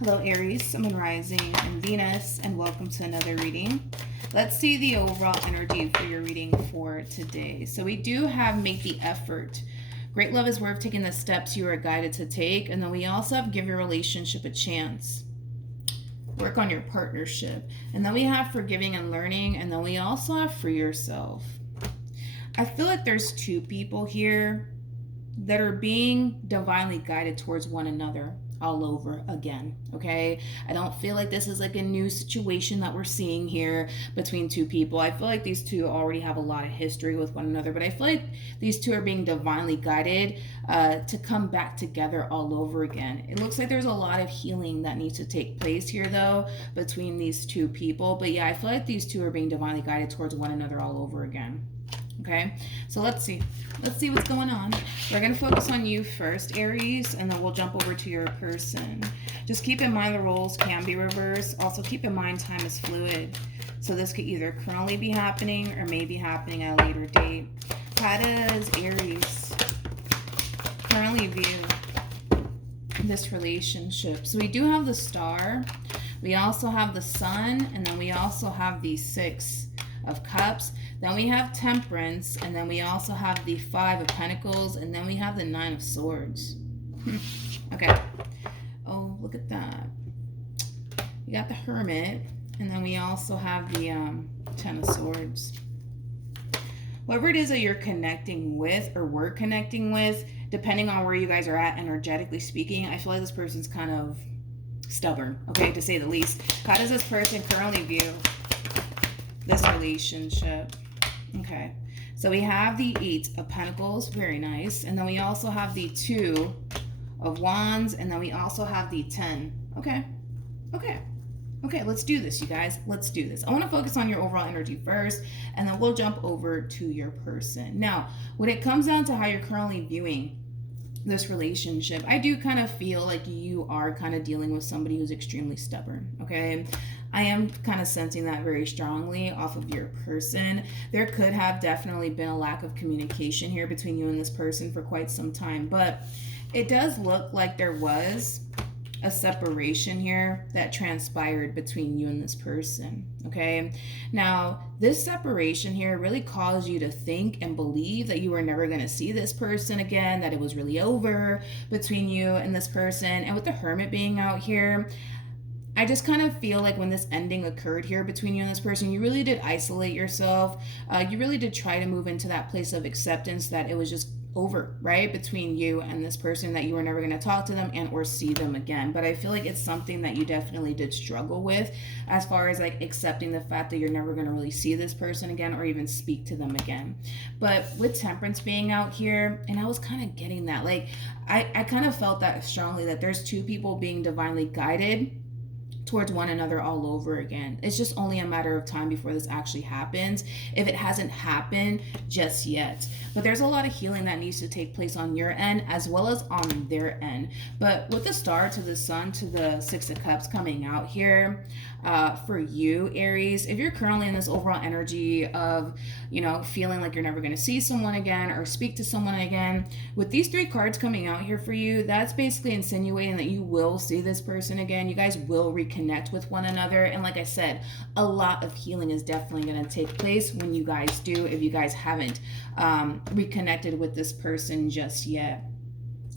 Hello, Aries, Sun, Rising, and Venus, and welcome to another reading. Let's see the overall energy for your reading for today. So we do have make the effort. Great love is worth taking the steps you are guided to take. And then we also have give your relationship a chance. Work on your partnership. And then we have forgiving and learning. And then we also have free yourself. I feel like there's two people here that are being divinely guided towards one another all over again. Okay, I don't feel like this is like a new situation that we're seeing here between two people. I feel like these two already have a lot of history with one another, but I feel like these two are being divinely guided to come back together all over again. It looks like there's a lot of healing that needs to take place here though between these two people, but yeah, I feel like these two are being divinely guided towards one another all over again. Okay, so let's see what's going on. We're going to focus on you first, Aries, and then we'll jump over to your person. Just keep in mind the roles can be reversed. Also keep in mind time is fluid, so this could either currently be happening or may be happening at a later date. How does Aries currently view this relationship? So we do have the Star, we also have the Sun, and then we also have the Six of Cups. Then we have Temperance, and then we also have the Five of Pentacles, and then we have the Nine of Swords. Okay. Oh, look at that. We got the Hermit, and then we also have the Ten of Swords. Whoever it is that you're connecting with or were connecting with, depending on where you guys are at energetically speaking, I feel like this person's kind of stubborn, okay, to say the least. How does this person currently view this relationship? Okay, so we have the Eight of Pentacles, very nice, and then we also have the Two of Wands, and then we also have the 10. Okay, let's do this, you guys. Let's do this. I want to focus on your overall energy first, and then we'll jump over to your person. Now, when it comes down to how you're currently viewing this relationship, I do kind of feel like you are kind of dealing with somebody who's extremely stubborn, okay? I am kind of sensing that very strongly off of your person. There could have definitely been a lack of communication here between you and this person for quite some time, but it does look like there was a separation here that transpired between you and this person, okay? Now, this separation here really caused you to think and believe that you were never going to see this person again, that it was really over between you and this person. And with the Hermit being out here, I just kind of feel like when this ending occurred here between you and this person, you really did isolate yourself. You really did try to move into that place of acceptance that it was just over, right, between you and this person, that you were never going to talk to them and or see them again. But I feel like it's something that you definitely did struggle with, as far as like accepting the fact that you're never going to really see this person again or even speak to them again. But with Temperance being out here, and I was kind of getting that, like I kind of felt that strongly, that there's two people being divinely guided towards one another all over again. It's just only a matter of time before this actually happens, if it hasn't happened just yet. But there's a lot of healing that needs to take place on your end as well as on their end. But with the Star to the Sun to the Six of Cups coming out here, for you, Aries, if you're currently in this overall energy of, you know, feeling like you're never going to see someone again or speak to someone again, with these three cards coming out here for you, that's basically insinuating that you will see this person again. You guys will reconnect with one another. And like I said, a lot of healing is definitely going to take place when you guys do, if you guys haven't reconnected with this person just yet.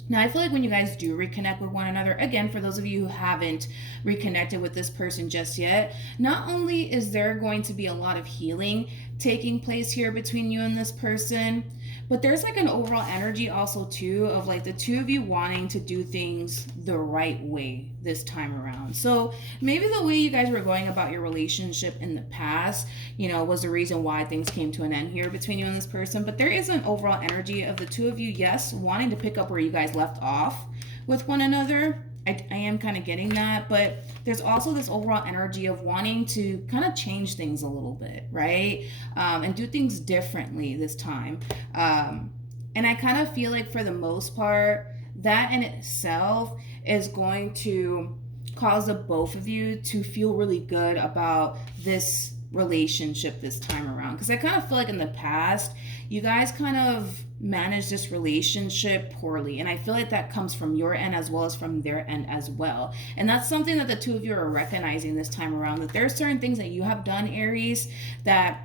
Now, I feel like when you guys do reconnect with one another, again, for those of you who haven't reconnected with this person just yet, not only is there going to be a lot of healing taking place here between you and this person, but there's like an overall energy also too of like the two of you wanting to do things the right way this time around. So maybe the way you guys were going about your relationship in the past, you know, was the reason why things came to an end here between you and this person. But there is an overall energy of the two of you, yes, wanting to pick up where you guys left off with one another. I am kind of getting that, but there's also this overall energy of wanting to kind of change things a little bit, right? And do things differently this time. And I kind of feel like for the most part, that in itself is going to cause the both of you to feel really good about this relationship this time around, because I kind of feel like in the past you guys kind of managed this relationship poorly, and I feel like that comes from your end as well as from their end as well. And that's something that the two of you are recognizing this time around, that there are certain things that you have done, Aries, that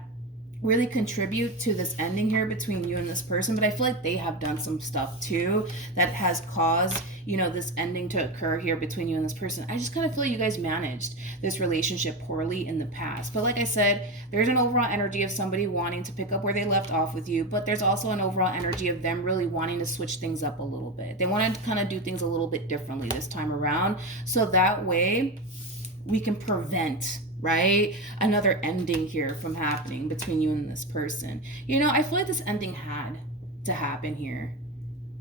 really contribute to this ending here between you and this person, but I feel like they have done some stuff too that has caused, you know, this ending to occur here between you and this person. I just kind of feel like you guys managed this relationship poorly in the past. But like I said, there's an overall energy of somebody wanting to pick up where they left off with you, but there's also an overall energy of them really wanting to switch things up a little bit. They want to kind of do things a little bit differently this time around, so that way we can prevent, right, another ending here from happening between you and this person. You know, I feel like this ending had to happen here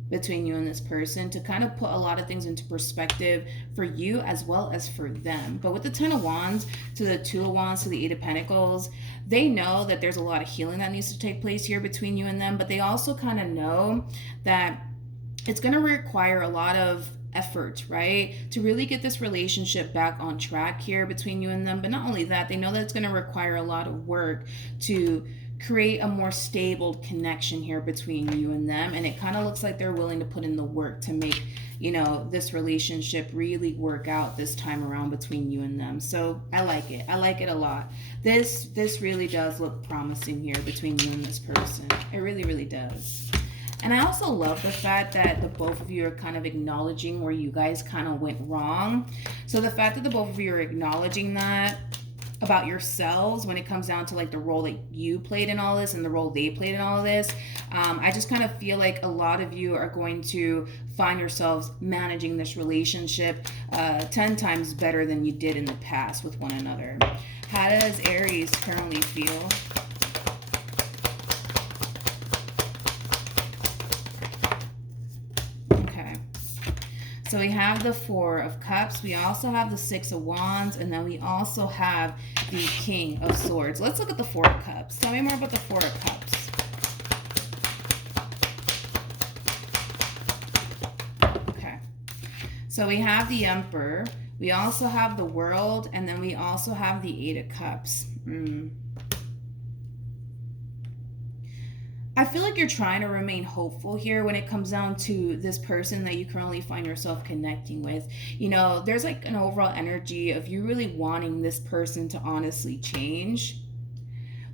between you and this person to kind of put a lot of things into perspective for you as well as for them. But with the Ten of Wands to the Two of Wands to the Eight of Pentacles, they know that there's a lot of healing that needs to take place here between you and them, but they also kind of know that it's going to require a lot of effort, right, to really get this relationship back on track here between you and them. But not only that, they know that it's going to require a lot of work to create a more stable connection here between you and them. And it kind of looks like they're willing to put in the work to make, you know, this relationship really work out this time around between you and them. So I like it. I like it a lot. This really does look promising here between you and this person. It really, really does. And I also love the fact that the both of you are kind of acknowledging where you guys kind of went wrong. So the fact that the both of you are acknowledging that about yourselves when it comes down to like the role that you played in all this and the role they played in all of this, I just kind of feel like a lot of you are going to find yourselves managing this relationship 10 times better than you did in the past with one another. How does Aries currently feel? So we have the Four of Cups, we also have the Six of Wands, and then we also have the King of Swords. Let's look at the Four of Cups. Tell me more about the Four of Cups. Okay. So we have the Emperor, we also have the World, and then we also have the Eight of Cups. I feel like you're trying to remain hopeful here when it comes down to this person that you currently find yourself connecting with. You know, there's like an overall energy of you really wanting this person to honestly change.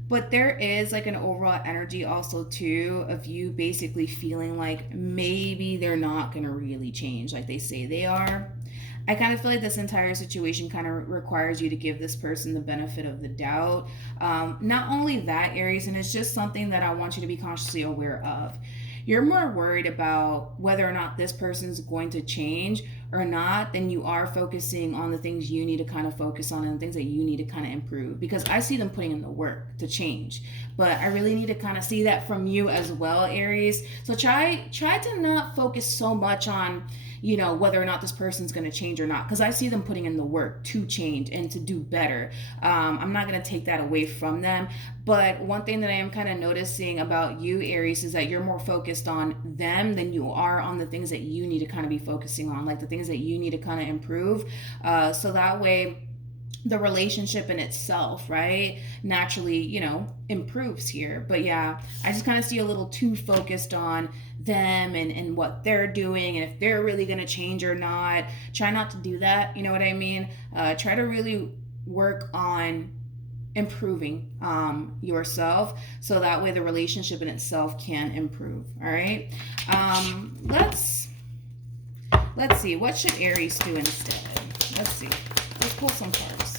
But there is like an overall energy also too of you basically feeling like maybe they're not going to really change like they say they are. I kind of feel like this entire situation kind of requires you to give this person the benefit of the doubt. Not only that, Aries, and it's just something that I want you to be consciously aware of. You're more worried about whether or not this person's going to change or not than you are focusing on the things you need to kind of focus on and the things that you need to kind of improve. Because I see them putting in the work to change, but I really need to kind of see that from you as well, Aries. So try to not focus so much on, you know, whether or not this person's going to change or not, because I see them putting in the work to change and to do better. I'm not going to take that away from them, but one thing that I am kind of noticing about you, Aries, is that you're more focused on them than you are on the things that you need to kind of be focusing on, like the things that you need to kind of improve, so that way the relationship in itself, right, naturally, you know, improves here. But yeah, I just kind of see a little too focused on them and what they're doing and if they're really going to change or not. Try not to do that, you know what I mean? Try to really work on improving yourself, so that way the relationship in itself can improve. All right, let's see, what should Aries do instead? Let's see, let's pull some cards.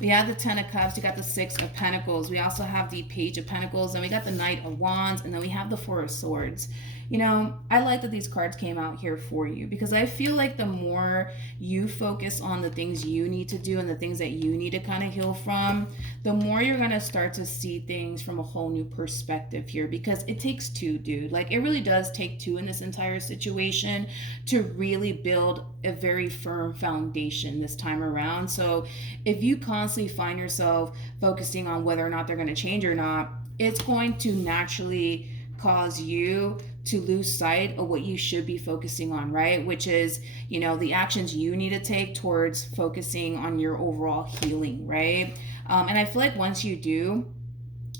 We have the Ten of Cups, we got the Six of Pentacles, we also have the Page of Pentacles, and we got the Knight of Wands, and then we have the Four of Swords. You know, I like that these cards came out here for you, because I feel like the more you focus on the things you need to do and the things that you need to kind of heal from, the more you're going to start to see things from a whole new perspective here, because it takes two, dude. Like, it really does take two in this entire situation to really build a very firm foundation this time around. So if you constantly find yourself focusing on whether or not they're going to change or not, it's going to naturally cause you to lose sight of what you should be focusing on, right? Which is, you know, the actions you need to take towards focusing on your overall healing, right? And I feel like once you do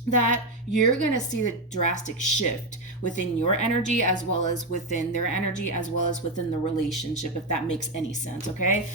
that, you're going to see the drastic shift within your energy as well as within their energy as well as within the relationship, if that makes any sense. Okay.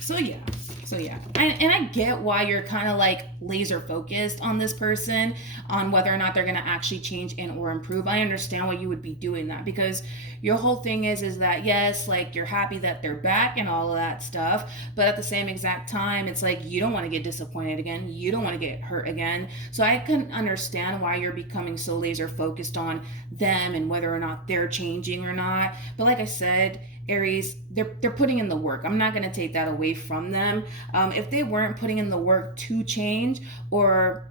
So yeah, and I get why you're kind of like laser focused on this person, on whether or not they're going to actually change and or improve. I understand why you would be doing that, because your whole thing is that, yes, like you're happy that they're back and all of that stuff, but at the same exact time, it's like you don't want to get disappointed again, you don't want to get hurt again. So I can understand why you're becoming so laser focused on them and whether or not they're changing or not. But like I said, Aries, they're putting in the work. I'm not going to take that away from them. If they weren't putting in the work to change or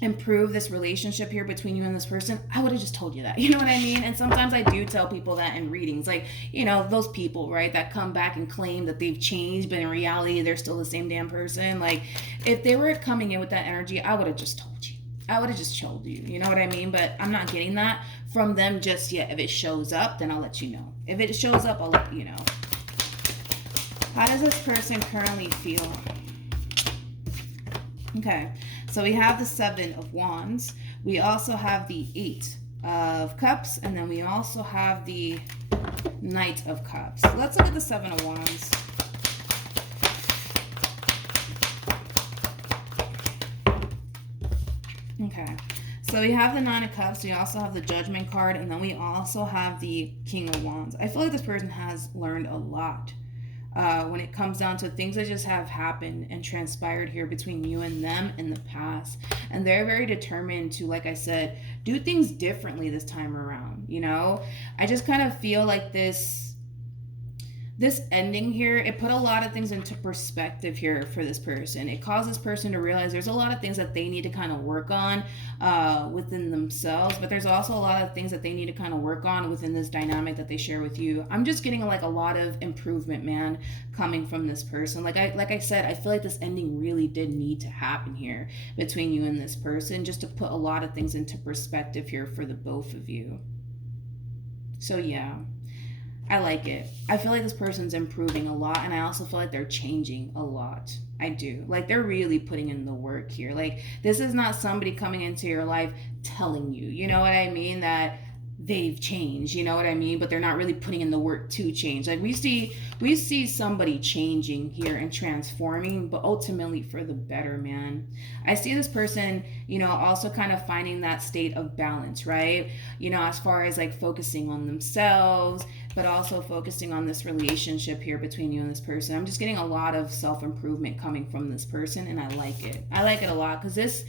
improve this relationship here between you and this person, I would have just told you that. You know what I mean? And sometimes I do tell people that in readings, like, you know, those people, right, that come back and claim that they've changed, but in reality, they're still the same damn person. Like, if they were coming in with that energy, I would have just told you. I would have just told you. You know what I mean? But I'm not getting that from them just yet. If it shows up, then I'll let you know. If it shows up, I'll let you know. How does this person currently feel? Okay, so we have the 7 of Wands. We also have the 8 of Cups, and then we also have the Knight of Cups. Let's look at the 7 of Wands. Okay, so we have the 9 of Cups, we also have the Judgment card, and then we also have the King of Wands. I feel like this person has learned a lot when it comes down to things that just have happened and transpired here between you and them in the past. And they're very determined to, like I said, do things differently this time around, you know? I just kind of feel like this ending here, it put a lot of things into perspective here for this person. It caused this person to realize there's a lot of things that they need to kind of work on within themselves, but there's also a lot of things that they need to kind of work on within this dynamic that they share with you. I'm just getting like a lot of improvement, man, coming from this person. Like I said, I feel like this ending really did need to happen here between you and this person, just to put a lot of things into perspective here for the both of you. So yeah, I like it. I feel like this person's improving a lot, and I also feel like they're changing a lot. I do. Like, they're really putting in the work here. Like, this is not somebody coming into your life telling you, you know what I mean, that they've changed, you know what I mean, but they're not really putting in the work to change. Like, we see somebody changing here and transforming, but ultimately for the better, man. I see this person, you know, also kind of finding that state of balance, right? You know, as far as like focusing on themselves, but also focusing on this relationship here between you and this person. I'm just getting a lot of self-improvement coming from this person, and I like it. I like it a lot, because this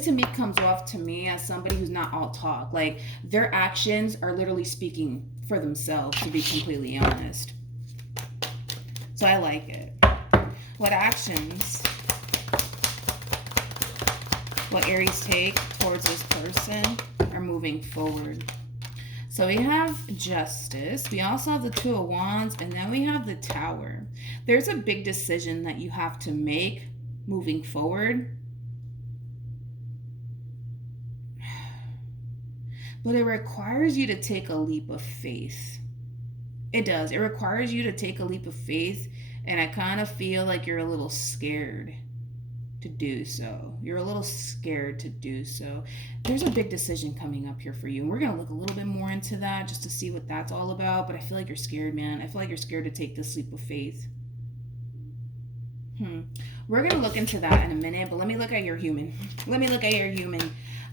to me comes off to me as somebody who's not all talk. Like, their actions are literally speaking for themselves, to be completely honest. So I like it. What actions will Aries take towards this person are moving forward? So we have Justice, we also have the 2 of Wands, and then we have the Tower. There's a big decision that you have to make moving forward. But it requires you to take a leap of faith. It does. It requires you to take a leap of faith, and I kind of feel like you're a little scared to do so. You're a little scared to do so. There's a big decision coming up here for you, and we're going to look a little bit more into that just to see what that's all about, but I feel like you're scared, man. I feel like you're scared to take this leap of faith. We're going to look into that in a minute, but let me look at your human.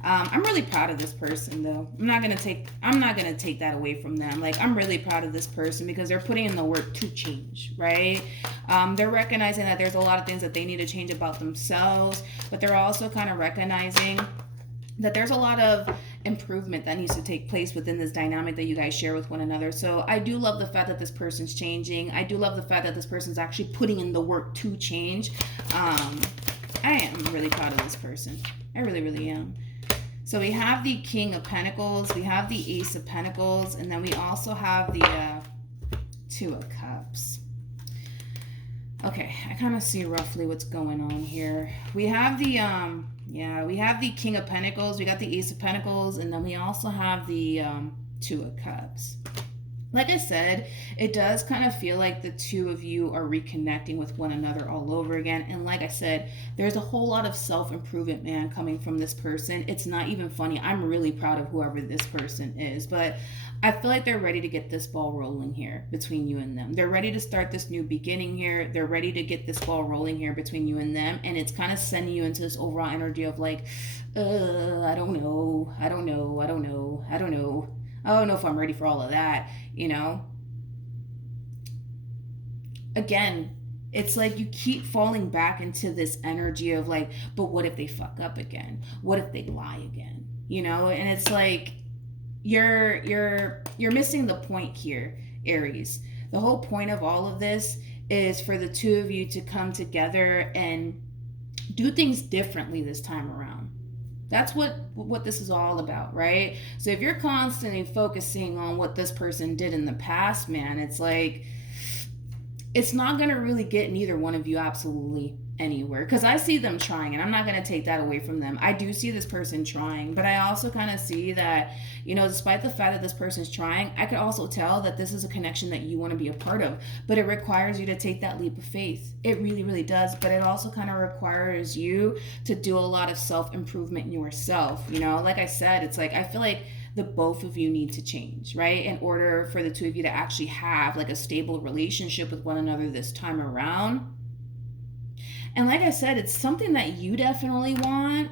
I'm really proud of this person, though. I'm not gonna take that away from them. Like, I'm really proud of this person because they're putting in the work to change, right? They're recognizing that there's a lot of things that they need to change about themselves, but they're also kind of recognizing that there's a lot of improvement that needs to take place within this dynamic that you guys share with one another. So I do love the fact that this person's changing. I do love the fact that this person's actually putting in the work to change. I am really proud of this person. I really, really am. So we have the King of Pentacles, we have the Ace of Pentacles, and then we also have the 2 of Cups. Okay, I kind of see roughly what's going on here. We have the Yeah, we have the King of Pentacles, we got the Ace of Pentacles, and then we also have the Two of Cups. Like I said, it does kind of feel like the two of you are reconnecting with one another all over again. And like I said, there's a whole lot of self-improvement, man, coming from this person. It's not even funny. I'm really proud of whoever this person is, but I feel like they're ready to get this ball rolling here between you and them. They're ready to start this new beginning here. They're ready to get this ball rolling here between you and them. And it's kind of sending you into this overall energy of like, I don't know. I don't know. I don't know. I don't know. I don't know if I'm ready for all of that, you know? Again, it's like you keep falling back into this energy of like, but what if they fuck up again? What if they lie again? You know? And it's like you're missing the point here, Aries. The whole point of all of this is for the two of you to come together and do things differently this time around. That's what this is all about, right? So if you're constantly focusing on what this person did in the past, man, it's like it's not going to really get neither one of you absolutely anywhere, because I see them trying, and I'm not going to take that away from them. I do see this person trying, but I also kind of see that, you know, despite the fact that this person's trying, I could also tell that this is a connection that you want to be a part of, but it requires you to take that leap of faith. It really, really does, but it also kind of requires you to do a lot of self-improvement in yourself, you know? Like I said, it's like, I feel like the both of you need to change, right? In order for the two of you to actually have like a stable relationship with one another this time around. And like I said, it's something that you definitely want.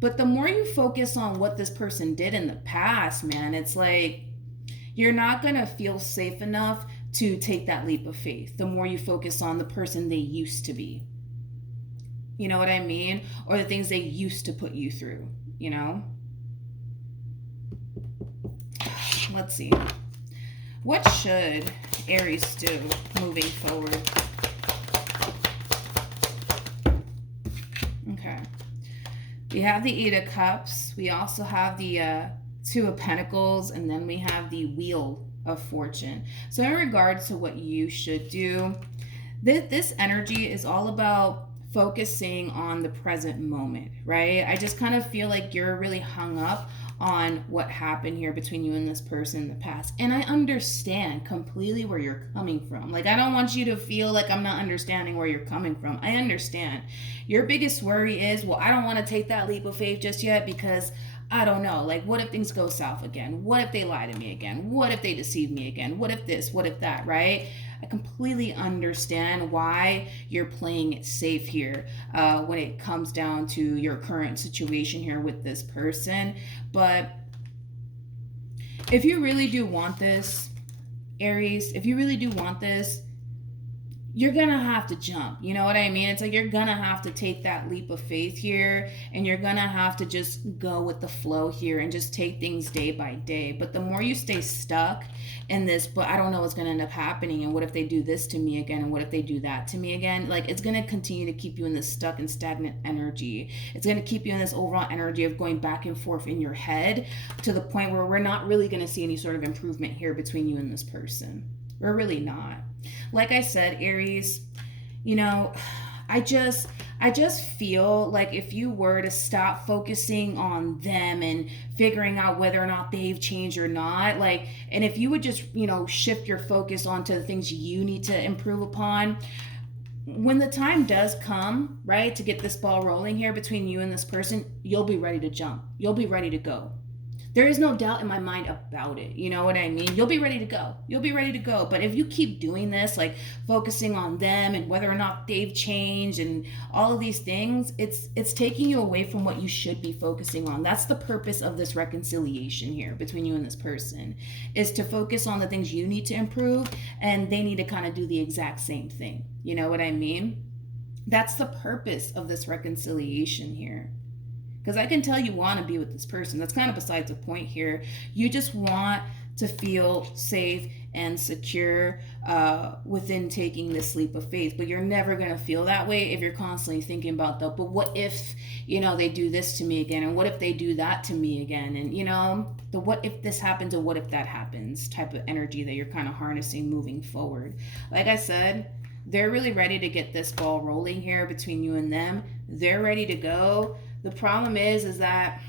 But the more you focus on what this person did in the past, man, it's like you're not going to feel safe enough to take that leap of faith. The more you focus on the person they used to be. You know what I mean? Or the things they used to put you through, you know? Let's see. What should Aries do moving forward? Okay. We have the Eight of Cups. We also have the Two of Pentacles. And then we have the Wheel of Fortune. So in regards to what you should do, this energy is all about focusing on the present moment, right? I just kind of feel like you're really hung up on what happened here between you and this person in the past. And I understand completely where you're coming from. Like, I don't want you to feel like I'm not understanding where you're coming from. I understand. Your biggest worry is, well, I don't want to take that leap of faith just yet because I don't know. Like, what if things go south again? What if they lie to me again? What if they deceive me again? What if this? What if that, right? I completely understand why you're playing it safe here when it comes down to your current situation here with this person. But if you really do want this, Aries, if you really do want this, you're gonna have to jump. You know what I mean? It's like you're gonna have to take that leap of faith here, and you're gonna have to just go with the flow here and just take things day by day. But the more you stay stuck in this, but I don't know what's gonna end up happening, and what if they do this to me again, and what if they do that to me again, like it's gonna continue to keep you in this stuck and stagnant energy. It's gonna keep you in this overall energy of going back and forth in your head to the point where we're not really gonna see any sort of improvement here between you and this person. We're really not. Like I said, Aries, you know, I just feel like if you were to stop focusing on them and figuring out whether or not they've changed or not, like, and if you would just, you know, shift your focus onto the things you need to improve upon, when the time does come, right, to get this ball rolling here between you and this person, you'll be ready to jump. You'll be ready to go. There is no doubt in my mind about it. You know what I mean? You'll be ready to go. You'll be ready to go. But if you keep doing this, like focusing on them and whether or not they've changed and all of these things, it's taking you away from what you should be focusing on. That's the purpose of this reconciliation here between you and this person, is to focus on the things you need to improve, and they need to kind of do the exact same thing. You know what I mean? That's the purpose of this reconciliation here. Because I can tell you want to be with this person. That's kind of besides the point here. You just want to feel safe and secure within taking this leap of faith. But you're never going to feel that way if you're constantly thinking about that. But what if, you know, they do this to me again? And what if they do that to me again? And, you know, the what if this happens or what if that happens type of energy that you're kind of harnessing moving forward. Like I said, they're really ready to get this ball rolling here between you and them. They're ready to go. The problem is that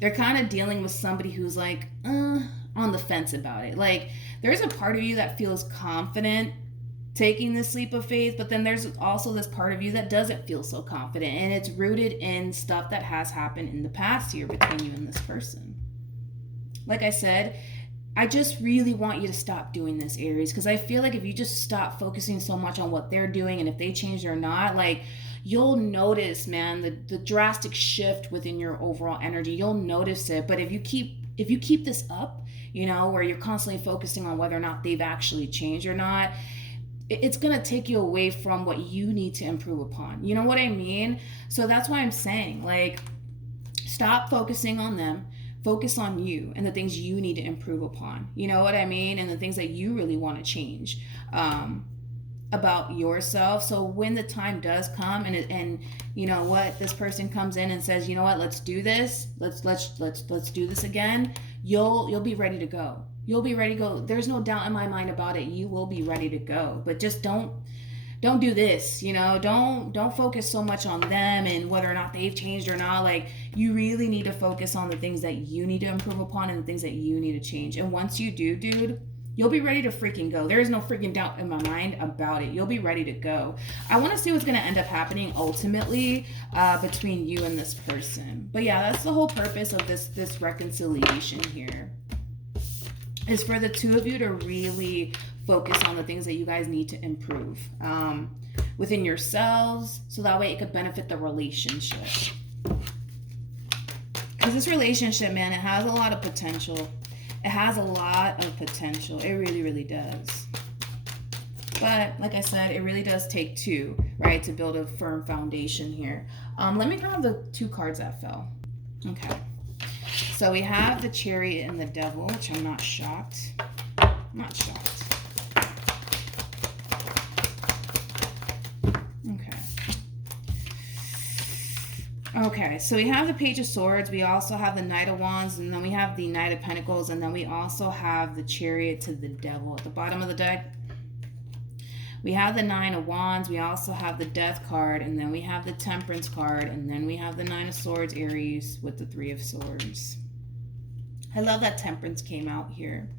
they're kind of dealing with somebody who's like on the fence about it. Like, there's a part of you that feels confident taking this leap of faith, but then there's also this part of you that doesn't feel so confident, and it's rooted in stuff that has happened in the past here between you and this person. Like I said, I just really want you to stop doing this, Aries, because I feel like if you just stop focusing so much on what they're doing and if they change or not, like, you'll notice, man, the drastic shift within your overall energy. You'll notice it. But if you keep this up, you know, where you're constantly focusing on whether or not they've actually changed or not, it's going to take you away from what you need to improve upon. You know what I mean? So that's why I'm saying, like, stop focusing on them. Focus on you and the things you need to improve upon. You know what I mean? And the things that you really want to change about yourself. So when the time does come, and you know what, this person comes in and says, you know what, let's do this. Let's do this again. You'll be ready to go. You'll be ready to go. There's no doubt in my mind about it. You will be ready to go. But just don't do this, you know. Don't focus so much on them and whether or not they've changed or not. Like, you really need to focus on the things that you need to improve upon and the things that you need to change. And once you do, dude, you'll be ready to freaking go. There is no freaking doubt in my mind about it. You'll be ready to go. I want to see what's going to end up happening ultimately between you and this person. But yeah, that's the whole purpose of this reconciliation here, is for the two of you to really focus on the things that you guys need to improve within yourselves, so that way it could benefit the relationship. Because this relationship, man, it has a lot of potential. It has a lot of potential. It really, really does. But like I said, it really does take two, right, to build a firm foundation here. Let me grab the two cards that fell. Okay. So we have the Chariot and the Devil, which I'm not shocked. Not shocked. Okay, so we have the Page of Swords, we also have the Knight of Wands, and then we have the Knight of Pentacles, and then we also have the Chariot to the Devil. At the bottom of the deck, we have the Nine of Wands, we also have the Death card, and then we have the Temperance card, and then we have the Nine of Swords, Aries, with the Three of Swords. I love that Temperance came out here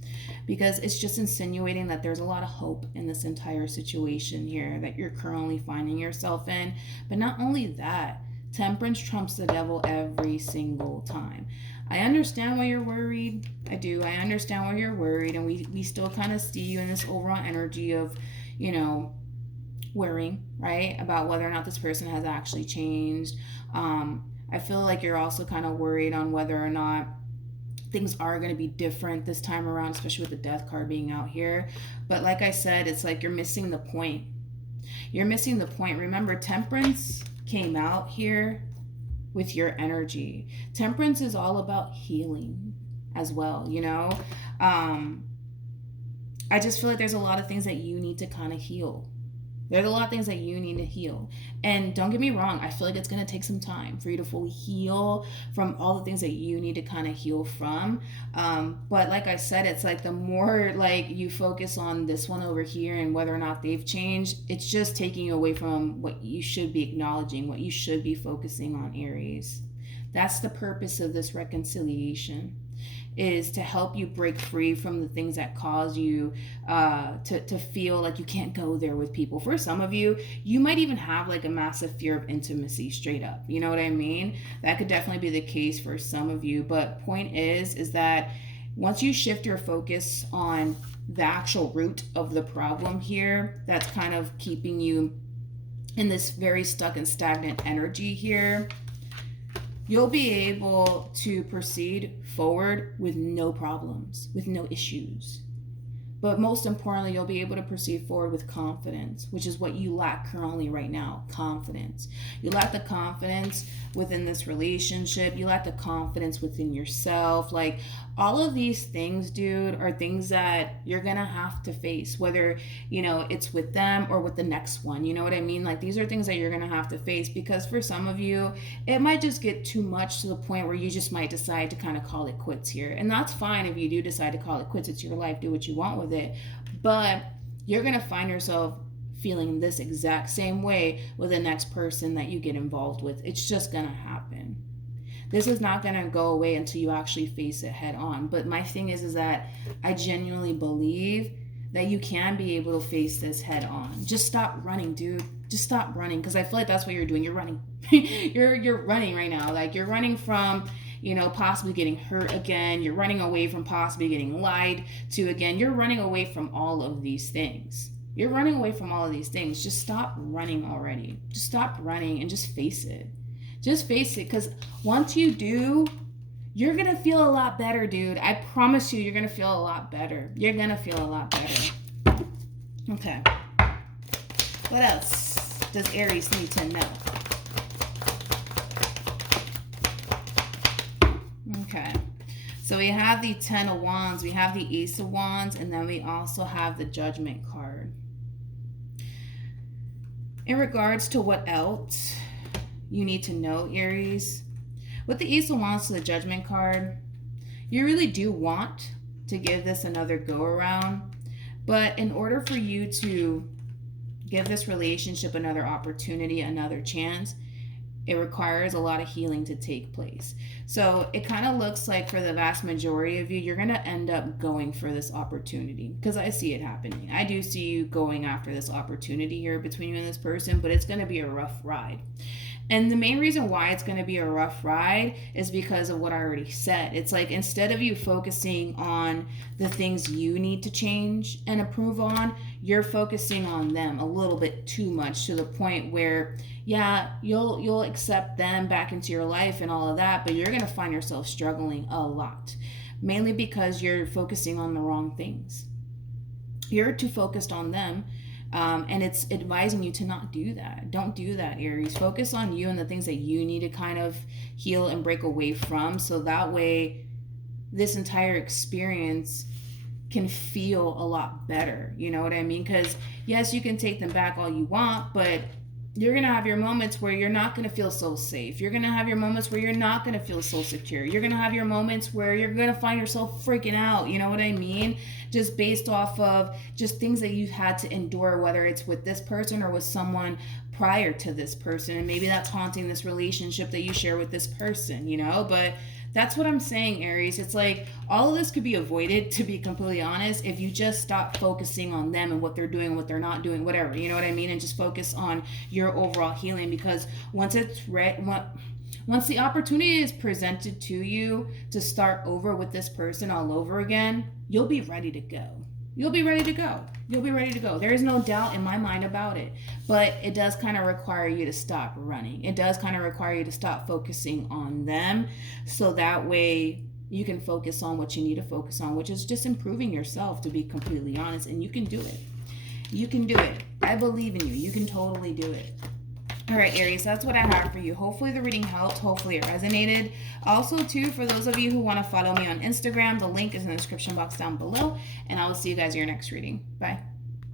because it's just insinuating that there's a lot of hope in this entire situation here that you're currently finding yourself in. But not only that, Temperance trumps the Devil every single time. I understand why you're worried. I do. I understand why you're worried. And we still kind of see you in this overall energy of, you know, worrying, right? About whether or not this person has actually changed. I feel like you're also kind of worried on whether or not things are going to be different this time around, especially with the Death card being out here. But like I said, it's like you're missing the point. You're missing the point. Remember, Temperance came out here with your energy. Temperance is all about healing as well, you know. I just feel like there's a lot of things that you need to kind of heal. There's a lot of things that you need to heal. And don't get me wrong, I feel like it's going to take some time for you to fully heal from all the things that you need to kind of heal from. But like I said, it's like the more like you focus on this one over here and whether or not they've changed, it's just taking you away from what you should be acknowledging, what you should be focusing on, Aries. That's the purpose of this reconciliation, is to help you break free from the things that cause you to feel like you can't go there with people. For some of you, you might even have like a massive fear of intimacy straight up. You know what I mean? That could definitely be the case for some of you. But point is that once you shift your focus on the actual root of the problem here, that's kind of keeping you in this very stuck and stagnant energy here, you'll be able to proceed forward with no problems, with no issues. But most importantly, you'll be able to proceed forward with confidence, which is what you lack currently right now, confidence. You lack the confidence within this relationship. You lack the confidence within yourself. Like, all of these things, dude, are things that you're going to have to face, whether, you know, it's with them or with the next one. You know what I mean? Like, these are things that you're going to have to face, because for some of you, it might just get too much to the point where you just might decide to kind of call it quits here. And that's fine if you do decide to call it quits. It's your life. Do what you want with it. But you're going to find yourself feeling this exact same way with the next person that you get involved with. It's just going to happen. This is not going to go away until you actually face it head on. But my thing is that I genuinely believe that you can be able to face this head on. Just stop running, dude. Just stop running, because I feel like that's what you're doing. You're running. you're running right now. Like, you're running from, possibly getting hurt again. You're running away from possibly getting lied to again. You're running away from all of these things. You're running away from all of these things. Just stop running already. Just stop running and just face it. Just face it, because once you do, you're going to feel a lot better, dude. I promise you, you're going to feel a lot better. You're going to feel a lot better. Okay. What else does Aries need to know? Okay. So we have the 10 of Wands, we have the Ace of Wands, and then we also have the Judgment card. In regards to what else you need to know, Aries, with the Ace of Wands to the Judgment card, you really do want to give this another go around. But in order for you to give this relationship another opportunity, another chance, it requires a lot of healing to take place. So it kind of looks like for the vast majority of you, you're going to end up going for this opportunity, because I see it happening. I do see you going after this opportunity here between you and this person, but it's going to be a rough ride. And the main reason why it's going to be a rough ride is because of what I already said. It's like, instead of you focusing on the things you need to change and improve on, you're focusing on them a little bit too much, to the point where, yeah, you'll accept them back into your life and all of that, but you're going to find yourself struggling a lot, mainly because you're focusing on the wrong things. You're too focused on them. And it's advising you to not do that. Don't do that, Aries. Focus on you and the things that you need to kind of heal and break away from, so that way this entire experience can feel a lot better. You know what I mean? Because yes, you can take them back all you want, but you're going to have your moments where you're not going to feel so safe. You're going to have your moments where you're not going to feel so secure. You're going to have your moments where you're going to find yourself freaking out. You know what I mean? Just based off of just things that you've had to endure, whether it's with this person or with someone prior to this person. And maybe that's haunting this relationship that you share with this person, but that's what I'm saying, Aries. It's like, all of this could be avoided, to be completely honest, if you just stop focusing on them and what they're doing, what they're not doing, whatever, you know what I mean? And just focus on your overall healing, because once the opportunity is presented to you to start over with this person all over again, you'll be ready to go. You'll be ready to go. There is no doubt in my mind about it. But it does kind of require you to stop running. It does kind of require you to stop focusing on them, so that way you can focus on what you need to focus on, which is just improving yourself, to be completely honest. And you can do it. You can do it. I believe in you. You can totally do it. All right, Aries, that's what I have for you. Hopefully the reading helped. Hopefully it resonated. Also, too, for those of you who want to follow me on Instagram, the link is in the description box down below. And I will see you guys in your next reading. Bye.